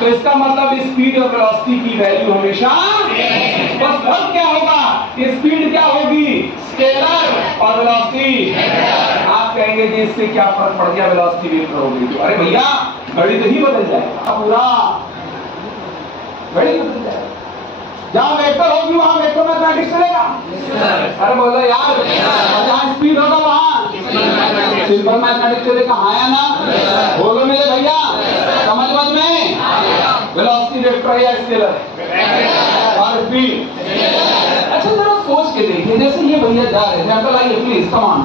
तो इसका मतलब स्पीड और वेलोसिटी की वैल्यू हमेशा बस फर्क क्या होगा, स्पीड क्या होगी स्केलर और वेलोसिटी। आप कहेंगे कि इससे क्या फर्क पड़ गया, वेलोसिटी वेक्टर होगी। तो अरे भैया गणित ही बदल जाएगा, पूरा गणित बदल जाएगा। जहां वेक्टर होगी वहां वेक्टर मैथमेटिक्स चलेगा। अरे बोलो यार, जहां स्पीड होगा वहां सिंपल मैथमेटिक्स चलेगा। हाँ या ना? बोलो मेरे भैया, समझ में वेलोसिटी वेक्टर या स्केलर और स्पीड। अच्छा जरा सोच के देखिए, जैसे ये भैया जा रहे थे, अंकल आइए प्लीज कम ऑन।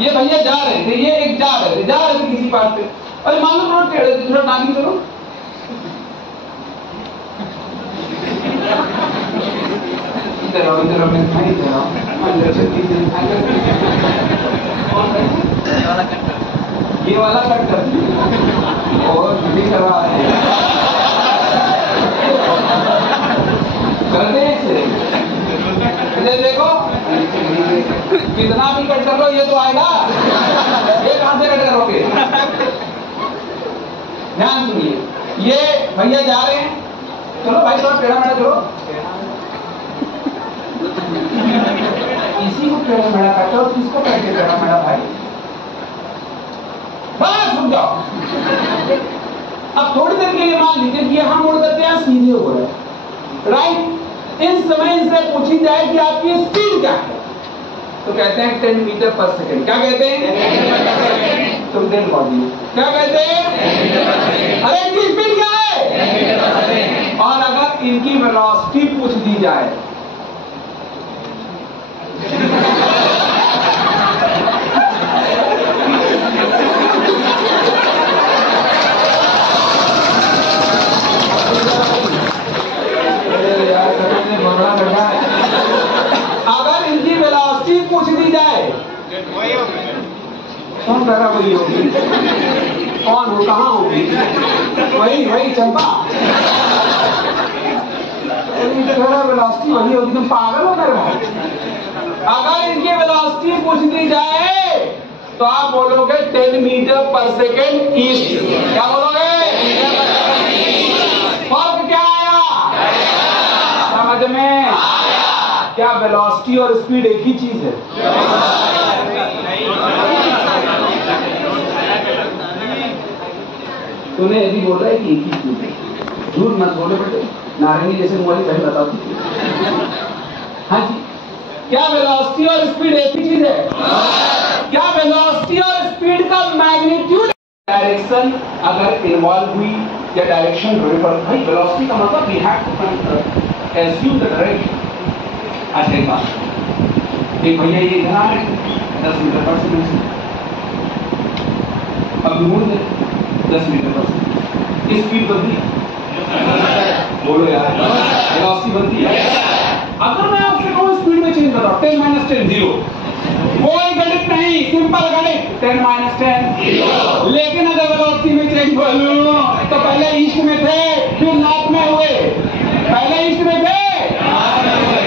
ये भैया जा रहे थे, ये एक जा रहे थे किसी बात पे। अरे मान लो थोड़ा टेढ़े थे, थोड़ा नानी करो। ये वाला कट कर और नहीं कर रहा है, करते देखो कितना भी कट कर लो ये तो आएगा, ये कहां से कट करोगे। ध्यान सुनिए, ये भैया जा रहे हैं, चलो भाई थोड़ा टेढ़ा मेढ़ा करो, इसी को टेढ़ा मेढ़ा काटो और किसको काटे टेढ़ा मेढ़ा भाई, बस रुक जाओ। अब थोड़ी देर के लिए मान लीजिए कि हम मुड़ करते हैं सीधे हो रहे, राइट। इस समय इनसे पूछी जाए कि आपकी स्पीड क्या है, तो कहते हैं 10 मीटर पर सेकंड। क्या कहते हैं? तुम देख पाओगे क्या कहते हैं? अरे इनकी स्पीड क्या है? और अगर इनकी वेलोसिटी पूछ दी जाए अगर इनकी वेलोसिटी पूछ दी जाए, कौन कह रहा वही होगी, कौन हो कहाँ होगी, वही चंपा वेलोसिटी वही होगी, तुम पागल हो कर रहे। अगर इनकी वेलोसिटी पूछ दी जाए तो आप बोलोगे 10 मीटर पर सेकेंड ईस्ट। क्या बोलोगे? फर्क क्या आया समझ में? क्या वेलोसिटी और स्पीड एक ही चीज है? तूने यदि बोल रहा है कि एक ही चीज है, झूठ मत बोले बेटे, नारंगी जैसे मोबाइल पहले बताती। हाँ जी, क्या वेलोसिटी और स्पीड एक ही चीज है? क्या वेलोसिटी और स्पीड का मैग्नीट्यूड, डायरेक्शन अगर इन्वॉल्व हुई या डायरेक्शन रिवर्स, भाई वेलोसिटी का मतलब we have to assume the direction. अच्छा एक बात, एक भैया ये इधर आ रहे 10 मीटर पर सेकंड, अब घूम 10 मीटर पर सेकंड, स्पीड बनती है, बोलो यार वेलोसिटी बनती है। अगर मैं आपसे कहूं स्पीड में चेंज बताओ 10 - 10 0, कोई गणित नहीं, सिंपल गणित 10 - 10 लेकिन अगर वेलोसिटी में चेंज बोलूं तो पहले ईस्ट में थे फिर नॉर्थ में हुए, पहले ईस्ट में थे,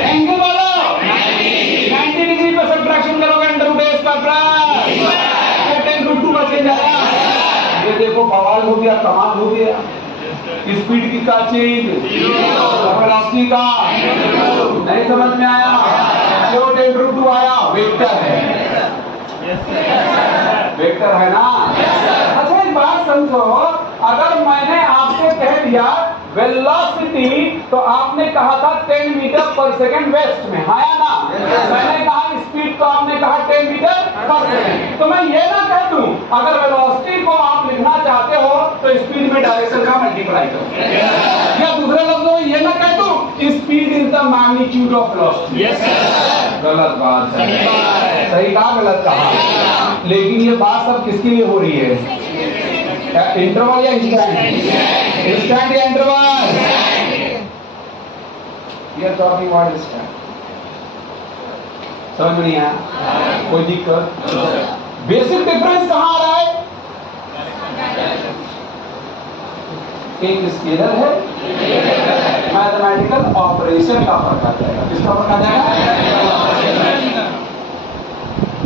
एंगल बोलो 90 डिग्री पर सब्ट्रैक्शन करोगे √a² प्लस 10√2 का चेंज आया। ये देखो बवाल हो गया, कमाल हो गया। स्पीड की का चेंज, वेलोसिटी का नहीं समझ में आया, जो 10√2 आया वेक्टर है, वेक्टर है ना। अच्छा एक बात समझो, अगर मैंने आपसे कह दिया वेलोसिटी तो आपने कहा था 10 मीटर पर सेकंड वेस्ट में, हाँ या ना? मैंने कहा स्पीड तो आपने कहा 10 मीटर पर सेकंड। तो मैं ये ना कह दूं अगर वेलोसिटी को आप लिखना चाहते हो तो स्पीड में डायरेक्शन का मल्टीप्लाई करो, या दूसरे लफ्जों में ये ना कह दूं speed is the magnitude of velocity. गलत बात है, सही कहा गलत कहा। लेकिन ये बात सब किसके लिए हो रही है? इंटरवल या इंस्टेंट? इंस्टेंट या interval? We are talking about instant. समझ में नहीं आया? कोई दिक्कत? बेसिक डिफरेंस कहां आ रहा है? एक स्केलर है, मैथमेटिकल ऑपरेशन का फर्क आ जाएगा। किसका फर्क आ जाएगा?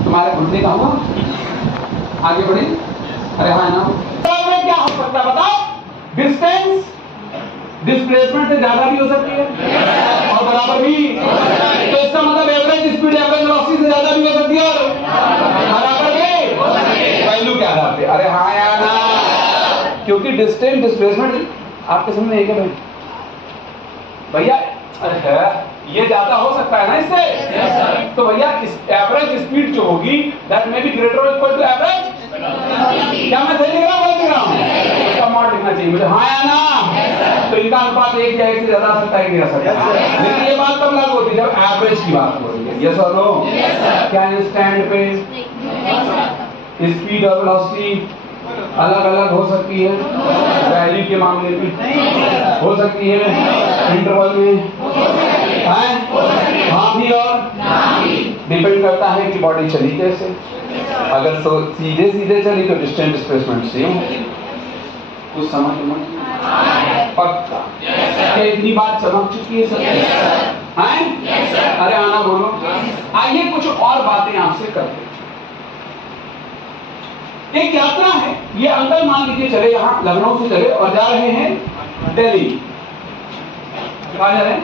तुम्हारे घुटने का हुआ, आगे बढ़े। अरे हाँ ना, में क्या हो सकता है बताओ? डिस्टेंस डिस्प्लेसमेंट से ज्यादा भी हो सकती है और बराबर भी। तो इसका मतलब एवरेज स्पीड एवरेज वेलोसिटी से ज्यादा भी हो सकती है और बराबर भी। वैल्यू क्या आधार पे? अरे हाँ या ना? क्योंकि डिस्टेंस डिस्प्लेसमेंट आपके समझ में क्या भैया? अरे ये ज्यादा हो सकता है ना इससे। तो भैया इस एवरेज स्पीड जो होगी दैट मे बी ग्रेटर और इक्वल टू एवरेज। क्या मैं सही लिख रहा हूँ? इसका मॉड लिखना चाहिए मुझे, हाँ या ना? तो इनका अनुपात एक या एक से ज्यादा सकता है कि नहीं सकता? लेकिन ये बात कब लागू होती है? जब एवरेज की बात हो रही है। यस और नो? क्या इंस्टेंट पे स्पीड और वेलोसिटी अलग अलग हो सकती है? वैल्यू के मामले में हो सकती है, इंटरवल में हाँ भी और डिपेंड करता है कि बॉडी चली कैसे। अगर तो सीधे सीधे चली तो डिस्टेंस डिस्प्लेसमेंट सेम होगी। कुछ समझ में पक्का? क्या इतनी बात समझ चुकी है सब? अरे आना बोलो। आइए कुछ और बातें आपसे करते हैं। एक यात्रा है, ये अंकल मान लीजिए चले यहाँ लखनऊ से चले और जा रहे हैं दिल्ली। कहाँ जा रहे हैं?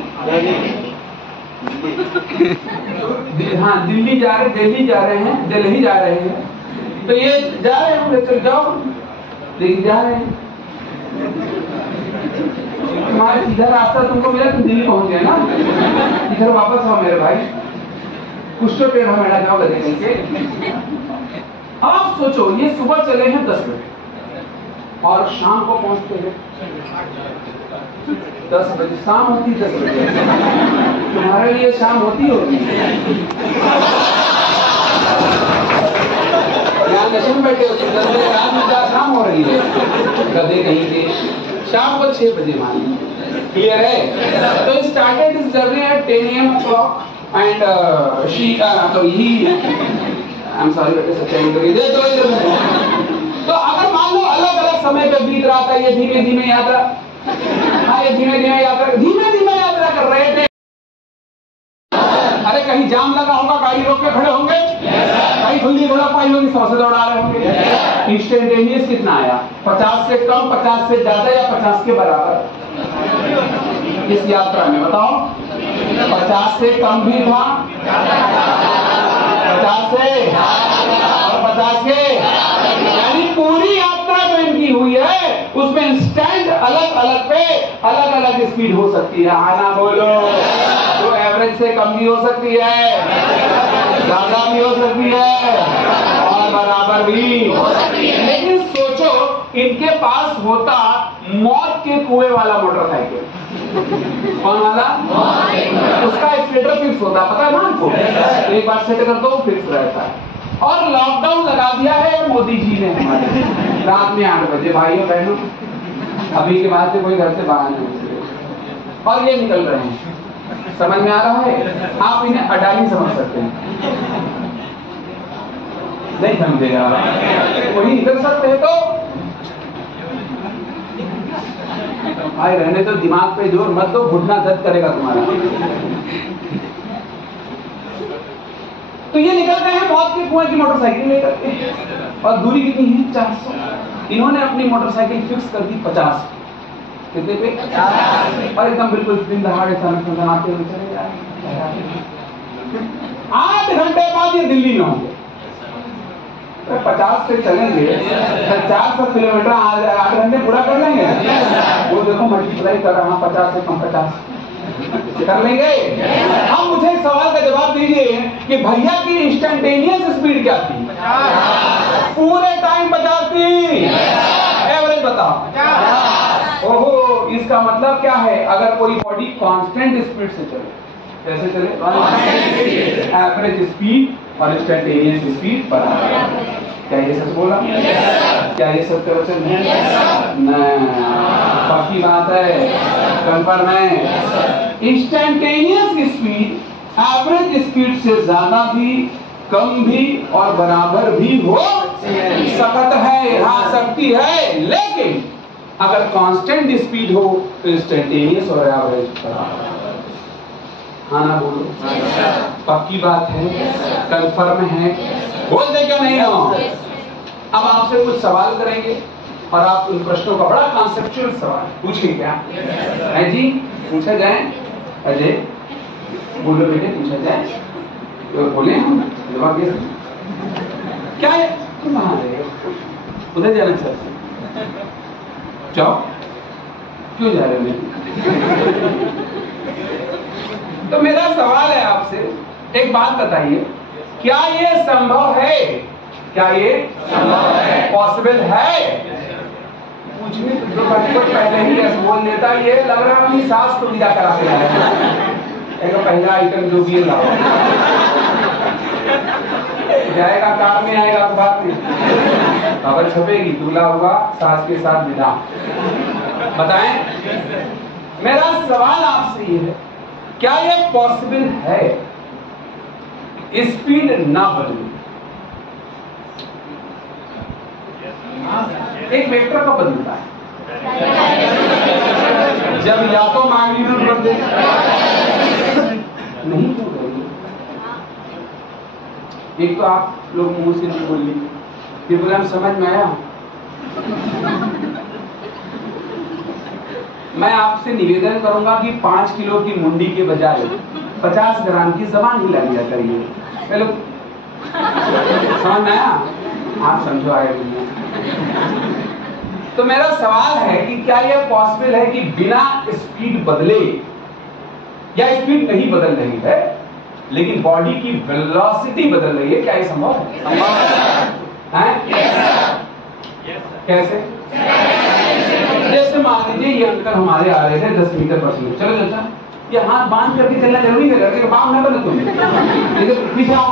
हाँ दिल्ली जा रहे, दिल्ली जा रहे हैं, दिल्ली जा रहे हैं। तो ये जा रहे हैं, लेकर जाओ, लेकिन जा रहे हैं। तुम्हारा सीधा रास्ता तुमको मिला, तुम दिल्ली पहुंच गए ना। इधर वापस आओ मेरे भाई, कुछ तो टेढ़ा मेढ़ा जाओ गधे के। आप सोचो, ये सुबह चले हैं 10 बजे और शाम को पहुंचते हैं 10 बजे। शाम होती 10 बजे, तुम्हारे लिए शाम होती होगी। यहाँ नशे में बैठे होते, रात में शाम हो रही है, गधे कहीं के। शाम को 6 बजे मानिए, क्लियर है? तो स्टार्टेड इस journey at 10 AM and she तो ही आई एम सॉरी बेटे सच्चाई करिए दे तो इधर। तो अगर मान लो अलग अलग समय पे बीत रहा था, ये धीमे धीमे यात्रा, हाँ ये धीमे धीमे यात्रा कर रहे थे। अरे कहीं जाम लगा होगा, गाड़ी रोक के खड़े होंगे, कहीं खुली घोड़ा पाई होगी, 100 से दौड़ा रहे होंगे। इंस्टेंटेनियस कितना आया? 50 से कम, 50 से ज्यादा या 50 के बराबर? इस यात्रा में बताओ। 50 से कम भी था, 50 से और 50 के, यानी पूरी यात्रा जो इनकी हुई है उसमें इंस्टेंट अलग अलग पे अलग अलग स्पीड हो सकती है। आना बोलो। तो एवरेज से कम भी हो सकती है, ज्यादा भी हो सकती है और बराबर भी हो सकती है। लेकिन सोचो इनके पास होता मौत के कुएं वाला मोटरसाइकिल। कौन वाला? उसका एक्सीलेटर फिक्स होता, पता है ना आपको? एक बार सेट कर दो फिक्स रहता है। और लॉकडाउन लगा दिया है मोदी जी ने हमारे रात में 8 बजे। भाइयों बहनों, अभी के बाद से कोई घर से बाहर नहीं निकले और ये निकल रहे हैं। समझ में आ रहा है? आप इन्हें अडानी समझ सकते हैं, नहीं समझेगा वही निकल सकते हैं। तो भाई रहने तो, दिमाग पे जोर मत दो, घुटना दर्द करेगा तुम्हारा। तो ये निकलते हैं मौत के कुएं की मोटरसाइकिल लेकर के। और दूरी कितनी है? 400। इन्होंने अपनी मोटरसाइकिल फिक्स कर दी 50। कितने पे? 50। और एकदम बिल्कुल दिन दहाड़े सनसनाते हुए चले जा रहे। 8 घंटे बाद ये दिल्ली में होंगे। 50 से चलेंगे, 400 किलोमीटर 8 घंटे पूरा कर लेंगे। वो देखो मल्टीप्लाई कर रहा, 50 से कम 50 कर लेंगे। अब मुझे एक सवाल का जवाब दीजिए कि भैया की इंस्टेंटेनियस स्पीड क्या थी? पूरे टाइम 50 थी। एवरेज बताओ। ओहो, इसका मतलब क्या है? अगर कोई बॉडी कांस्टेंट स्पीड से चले, कैसे चले? एवरेज स्पीड और इंस्टेंटेनियस स्पीड बराबर। क्या ये सच बोला? क्या ये सत्य वचन है? बाकी बात है, कंफर्म है। इंस्टेंटेनियस स्पीड एवरेज स्पीड से ज्यादा भी, कम भी और बराबर भी हो सकता है। हाँ सकती है, लेकिन अगर कांस्टेंट स्पीड हो तो इंस्टेंटेनियस और एवरेज बराबर। हाँ ना बोलो? पक्की बात है, कंफर्म है, बोलते क्या नहीं हो? अब आपसे कुछ सवाल करेंगे, और आप उन प्रश्नों का बड़ा कॉन्सेप्चुअल सवाल पूछें क्या है जी? पूछा जाए अजय, बोलो बेटे, पूछा जाए तो बोले हम जवाब दे सकते क्या है? तुम कहाँ रहे हो? उधर जाना चाहते जाओ, क्यों जा रहे हो? तो मेरा सवाल है आपसे, एक बात बताइए, क्या ये संभव है? क्या ये संभव है? पॉसिबल है? पूछने तो जो पहले ही यस बोल देता, ये लग रहा है अपनी सास को विदा करा के लाया। एक पहला आइटम जो भी लाओ जाएगा, कार में आएगा तो बात नहीं, खबर छपेगी, दूल्हा हुआ सास के साथ विदा। बताएं, मेरा सवाल आपसे ये है, क्या ये पॉसिबल है स्पीड ना बदले? एक वेक्टर कब बदलता है? जब या तो मैग्नीट्यूड बदले, नहीं क्यों बदले? एक तो आप लोग मुंह से नहीं बोलिए, फिर बोले हम समझ में आया। मैं आपसे निवेदन करूंगा कि 5 किलो की मुंडी के बजाय 50 ग्राम की जबान हिला लिया करिए। चलो समझ में आया? आप समझो आए दुनिया। तो मेरा सवाल है कि क्या यह पॉसिबल है कि बिना स्पीड बदले, या स्पीड नहीं बदल रही है लेकिन बॉडी की वेलोसिटी बदल रही है, क्या ये संभव है? कैसे? जैसे मान लीजिए ये अंकल हमारे आ रहे थे 10 मीटर पर सेकंड, चलो चाचा ये हाथ बांध करके चलना जरूरी है, लड़के का बाप ना बने तुम, पीछे आओ,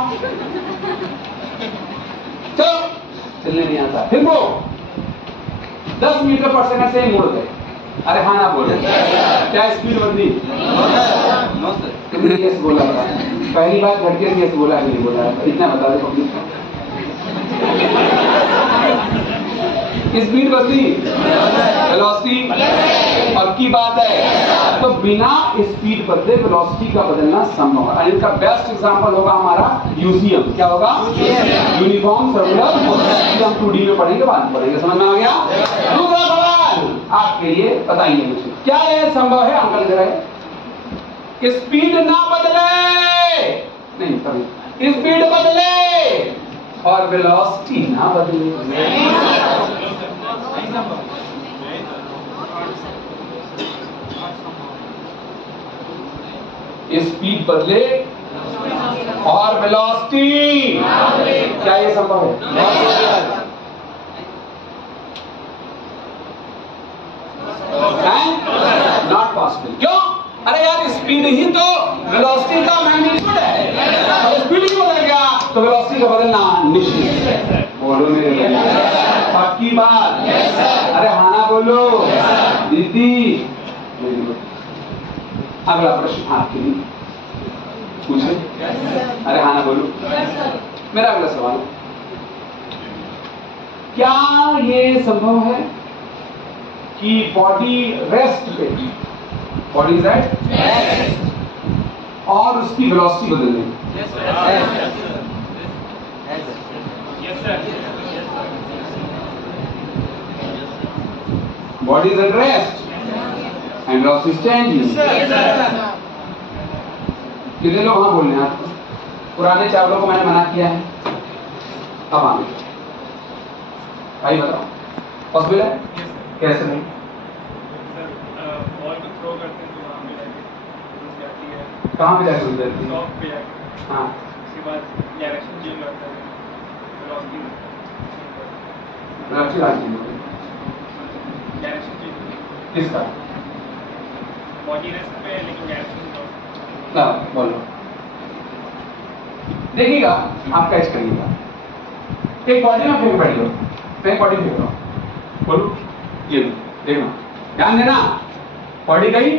चलो, चलने नहीं आता, फिर वो 10 मीटर पर सेकंड से ही मुड़ गए। अरे हाँ ना बोले, क्या स्पीड बदली? तुमने यस बोला था, पहली बात घटके यस बोला नहीं बोला, इतना बता दे पब्लिक को। स्पीड बदली, वेलोसिटी, और की बात है तो बिना स्पीड बदले वेलोसिटी का बदलना संभव है। इनका बेस्ट एग्जांपल होगा हमारा यूसीएम। क्या होगा? Uniform circular motion. हम 2D में पढ़ेंगे, बाद में पढ़ेंगे, समझ में आ गया? दूसरा सवाल आपके लिए, बताइए मुझे, क्या यह संभव है? अंकल जरा स्पीड ना बदले, नहीं सॉरी, स्पीड बदले और वेलोसिटी ना बदले। स्पीड बदले और वेलोसिटी, क्या ये संभव है? Not possible. क्यों? अरे यार स्पीड ही तो वेलोसिटी का मैग्नीट्यूड है, और स्पीड ही बदल गया तो वेलोसिटी का बदलना निश्चित है। बोलो मेरे भैया, पक्की बात? अरे हाँ ना बोलो दीदी। अगला प्रश्न आपके लिए, पूछे। अरे हाँ ना बोलो। मेरा अगला सवाल, क्या ये संभव है कि बॉडी रेस्ट पे, बॉडी रेस्ट और उसकी वेलोसिटी बदल गई? Body is at rest and velocity is changing. कितने लोग हाँ बोल रहे हैं? आपको पुराने चावलों को मैंने मना किया है, अब आगे भाई बताओ, पॉसिबल है? कैसे नहीं? कहाँ पे जाके गुजरती है? हाँ, उसके बाद डायरेक्शन चेंज होता है, किसका? बॉडी रेस्ट पे, लेकिन डायरेक्शन बोलो। देखिएगा, आप कैच करिएगा, एक बॉडी में फेंक बैठिए, फेंक बॉडी फेंक रहा, बोलो ये देखना, ध्यान देना, बॉडी गई।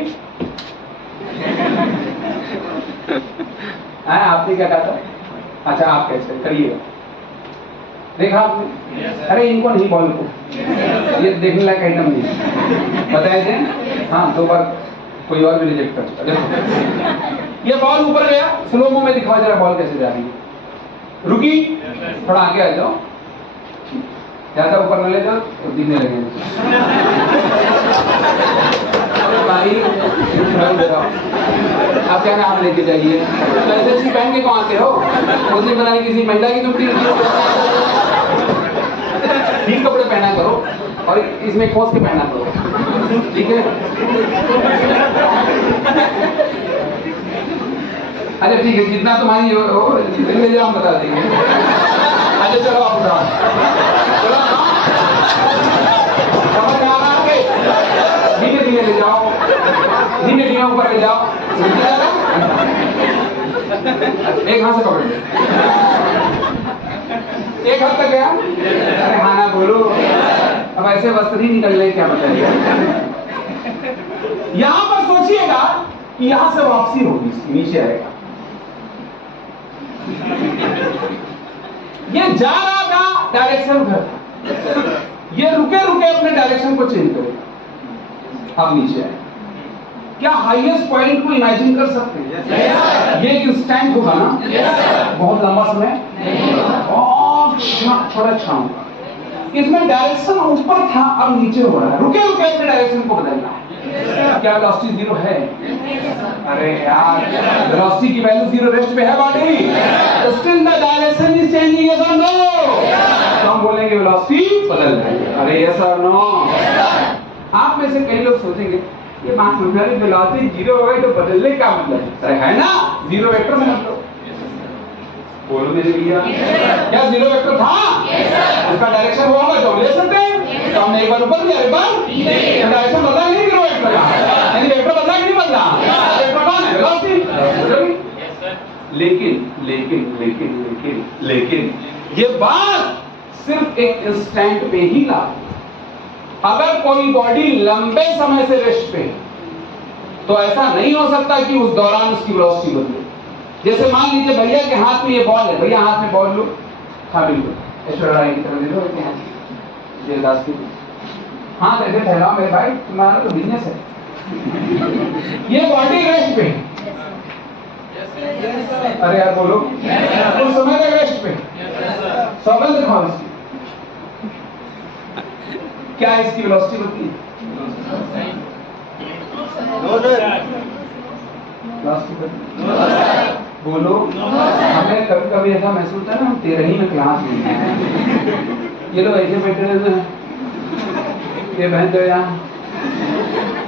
आपने क्या कहा था? अच्छा आप कैसे करिएगा, देखा आपने? अरे इनको नहीं, बॉल को ये देखने लायक आइटम नहीं, बताए थे। हाँ, दो बार कोई और भी रिजेक्ट कर चुका। देखो ये बॉल ऊपर गया, स्लोमो में दिखाओ जरा बॉल कैसे जा रही है। रुकी, थोड़ा आगे आ जाओ। ज्यादा ऊपर न ले जाओ तो दिखने लगेंगे। आप क्या नाम लेके जाइए, तो ऐसे चीज पहन के कौन आते हो? मुझे पता नहीं किसी महिला की तुम ठीक कपड़े पहना करो और इसमें खोस के पहना करो, ठीक है? अच्छा ठीक है, जितना तुम्हारी ले जाओ हम बता देंगे। अच्छा चलो आप उठाओ, समझ आ रहा है? धीरे धीरे ले जाओ, धीरे धीरे ऊपर ले जाओ। एक हाथ से पकड़ लो, एक हाथ तक गया। अरे हाँ ना बोलो, अब ऐसे वस्त्र ही निकल रहे क्या बताइए। यहां पर सोचिएगा कि यहां से वापसी होगी, नीचे आएगा। ये जा रहा था डायरेक्शन घर, ये रुके रुके अपने डायरेक्शन को चेंज करेगा, अब नीचे आएगा। क्या हाईएस्ट पॉइंट को इमेजिन कर सकते हैं? ये इंस्टेंट होगा ना, बहुत लंबा समय और थोड़ा क्षण होगा। इसमें डायरेक्शन ऊपर था, अब नीचे हो रहा है, रुके रुके अपने डायरेक्शन को बदलना है। क्या वेलोसिटी जीरो है? अरे यार, वेलोसिटी की वैल्यू जीरो, रेस्ट पे है body, still the direction is changing, yes और नो? तो हम बोलेंगे वेलोसिटी बदल रही है। अरे यस और नो? आप में से कई लोग सोचेंगे ये बात समझ रही, वेलोसिटी जीरो हो गई तो बदलने का मतलब है ना, जीरो वेक्टर में मतलब। बोलो मेरे भैया, क्या जीरो वेक्टर था? उसका डायरेक्शन वो होगा जो ले सकते हैं, तो हमने एक बार ऊपर दिया, एक बार डायरेक्शन बदला नहीं, जीरो वेक्टर का यानी वेक्टर बदला कि नहीं बदला? वेक्टर कौन है? वेलोसिटी। लेकिन लेकिन लेकिन लेकिन लेकिन ये बात सिर्फ एक इंस्टेंट पे ही लागू। अगर कोई बॉडी लंबे समय से रेस्ट पे, तो ऐसा नहीं हो सकता कि उस दौरान उसकी वेलोसिटी बदले। जैसे मान लीजिए भैया के हाथ में ये बॉल है, भैया हाथ में बॉल लो, हाँ बिल्कुल ऐश्वर्या राय की तरह दे दो, देवदास की। हाँ कैसे ठहराओ मेरे भाई, तुम्हारा तो बिजनेस है। ये बॉडी रेस्ट पे, अरे यार बोलो, उस समय तक रेस्ट पे, सौगंध दिखाओ इसकी। क्या इसकी वेलोसिटी बदली? बोलो, हमें कभी कभी ऐसा महसूस होता है ना, हम 13वीं में क्लास में हैं, ये लोग ऐसे बैठे रहते हैं, ये बहन तो यहाँ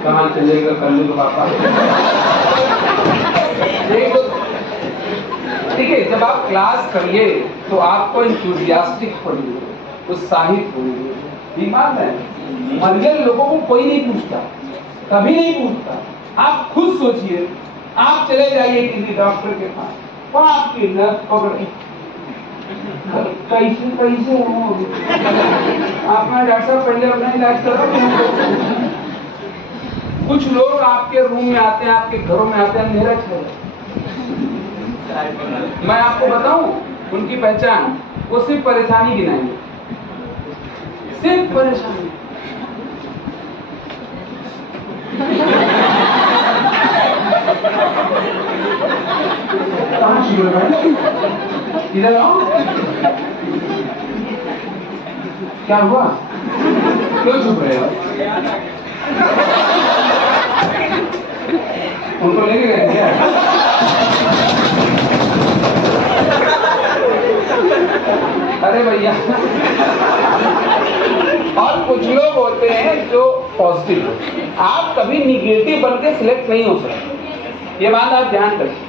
कहाँ चलेगा कर लो तो पापा। ठीक है, जब आप क्लास करिए तो आपको इंथुसियास्टिक होइए, उत्साहित होइए, ठीक बात है। मरियल लोगों को कोई नहीं पूछता, कभी नहीं पूछता। आप खुद सोचिए, आप चले जाइए किसी डॉक्टर के पास, वो आपकी नस पकड़े, कैसे कैसे हो आपका डॉक्टर साहब पहले अपना इलाज करो। कुछ लोग आपके रूम में आते हैं, आपके घरों में आते हैं, अंधेरा छा जाता है। मैं आपको बताऊं उनकी पहचान, वो सिर्फ परेशानी गिनाएंगे, सिर्फ परेशानी। कहाँ शुरू है? इधर आओ। क्या हुआ? क्यों चुप रहे हो? उनको लेके गए क्या? अरे भैया, और कुछ लोग होते हैं जो पॉजिटिव, आप कभी निगेटिव बन के सिलेक्ट नहीं हो सकते, ये बात आप ध्यान रखें।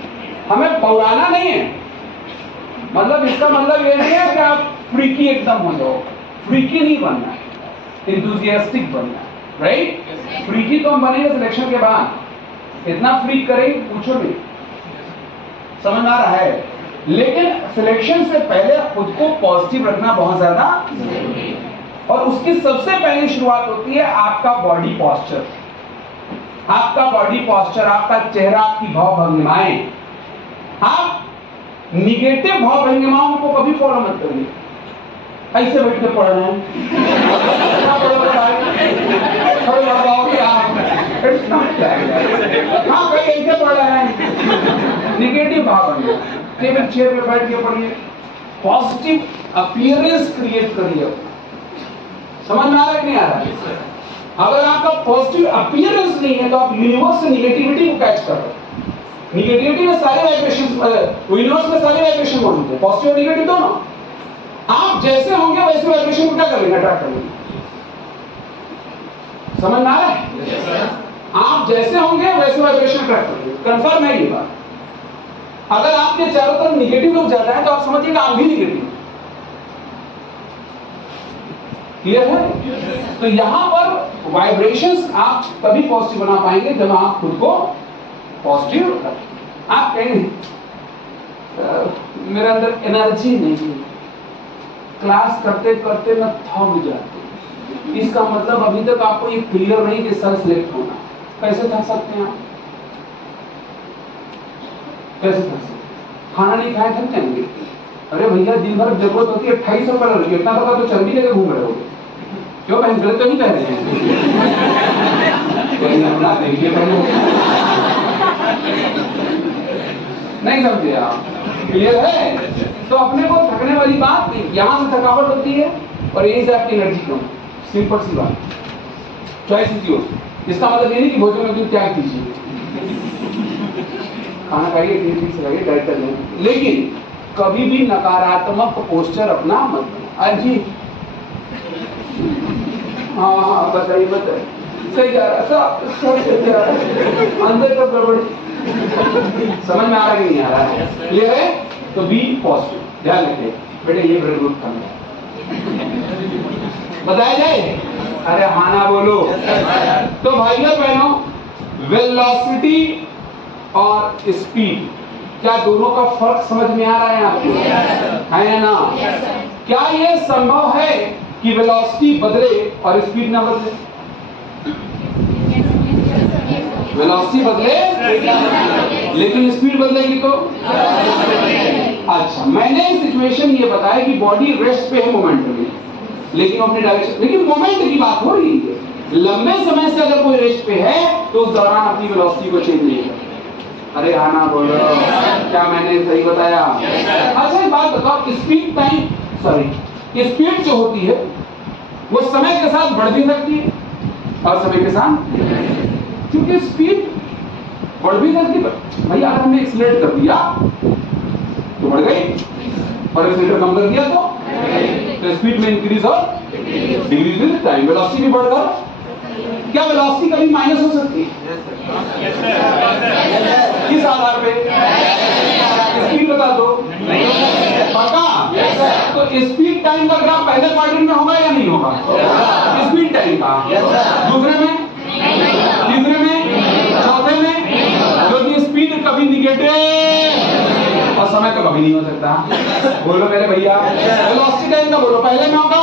हमें पौराना नहीं है, मतलब इसका मतलब ये नहीं है कि आप फ्रीकी एकदम हो जाओ, फ्रीकी नहीं बनना है, इंथुसियास्टिक बनना है, राइट? फ्रीकी तो हम बनेंगे सिलेक्शन के बाद, इतना फ्रीक करेंगे पूछो नहीं, समझ आ रहा है? लेकिन सिलेक्शन से पहले खुद को पॉजिटिव रखना बहुत ज्यादा जरूरी है, और उसकी सबसे पहली शुरुआत होती है आपका बॉडी पॉस्चर। आपका बॉडी पॉस्चर, आपका चेहरा, आपकी भाव भंगिमाएं। आप निगेटिव भाव भंगिमाओं को कभी फॉलो मत करिए। ऐसे बैठ के पढ़ रहे हैं, हाँ कई ऐसे पढ़ रहे हैं, निगेटिव भाव भंगिमा, टेबल चेयर पे बैठ के पढ़िए, पॉजिटिव अपीयरेंस क्रिएट करिए। समझ में आ रहा है कि नहीं आ रहा है? अगर आपका पॉजिटिव अपीयरेंस नहीं है तो आप यूनिवर्स से निगेटिविटी को कैच कर रहे हो। निगेटिविटी में सारे वाइब्रेशन, यूनिवर्स में सारे वाइब्रेशन मौजूद है, पॉजिटिव और निगेटिव दोनों। आप जैसे होंगे वैसे वाइब्रेशन को क्या कर लेंगे, अट्रैक्ट कर लेंगे। समझ में आ रहा है? आप जैसे होंगे वैसे वाइब्रेशन अट्रैक्ट कर लेंगे, कंफर्म है ये बात। अगर आपके चारों तरफ निगेटिव लोग ज्यादा है तो आप समझिएगा आप भी निगेटिव। क्लियर है? तो यहां पर वाइब्रेशंस आप तभी पॉजिटिव बना पाएंगे जब आप खुद को पॉजिटिव रखें। आप कहेंगे मेरे अंदर एनर्जी नहीं है, क्लास करते करते मैं थक जाती हूं, इसका मतलब अभी तक आपको ये क्लियर नहीं कि सेल्फ सिलेक्ट होना। कैसे थक सकते हैं आप? कैसे थक सकते? खाना नहीं खाए थक जाएंगे? अरे भैया दिन भर जरूरत होती है 2800 कैलोरी, इतना तो चर्बी लेकर घूम रहे हो, क्यों पहन गलत तो नहीं पहन रहे हैं? नहीं समझे आप? क्लियर है? तो अपने को थकने वाली बात नहीं, यहां से थकावट होती है और यहीं से आपकी एनर्जी कम। सिंपल सी बात, चॉइस इज योर्स। इसका मतलब ये नहीं कि भोजन में दिन त्याग कीजिए, खाना खाइए, ठीक से खाइए, डाइट कर लें, लेकिन कभी भी नकारात्मक पोस्चर अपना मत बनाओ। जी हाँ बताइए सही जा रहा है, अंदर का गड़बड़ समझ में आ रहा है कि नहीं आ रहा है? क्लियर है? तो बी पॉजिटिव, ध्यान रखिए बेटे, ये ब्लड ग्रुप कम है, बताया जाए? अरे हाँ ना बोलो। तो भाइयों बहनों, वेलोसिटी और स्पीड, क्या दोनों का फर्क समझ में आ रहा है आपको? है ना? क्या ये संभव है कि वेलोसिटी बदले और स्पीड ना बदले? वेलोसिटी बदले लेकिन स्पीड बदलेगी तो? अच्छा, मैंने सिचुएशन ये बताया कि बॉडी रेस्ट पे है मोमेंटली, लेकिन अपनी डायरेक्शन, लेकिन मोमेंट की बात हो रही है। लंबे समय से अगर कोई रेस्ट पे है तो उस दौरान अपनी वेलोसिटी को चेंज नहीं करता। अरे हाँ ना बोलो, क्या मैंने सही बताया? अच्छा एक बात बताओ, स्पीड टाइम स्पीड जो होती है वो समय के साथ बढ़ भी सकती है और समय के साथ, क्योंकि स्पीड बढ़ भी सकती है। भैया अगर हमने एक्सीलरेट कर दिया तो बढ़ गई, और एक्सीलरेटर कम कर दिया तो स्पीड में इंक्रीज और डिक्रीज विद टाइम, वेलोसिटी भी बढ़कर। क्या वेलोसिटी कभी माइनस हो सकती है? किस आधार पे? स्पीड बता दो, पक्का? तो स्पीड टाइम का ग्राफ पहले क्वाड्रेंट में होगा या नहीं होगा? स्पीड टाइम का दूसरे में, तीसरे में, चौथे में, क्योंकि स्पीड कभी निगेटिव और समय का कभी नहीं हो सकता। बोलो मेरे भैया, वेलोसिटी टाइम का बोलो, पहले में होगा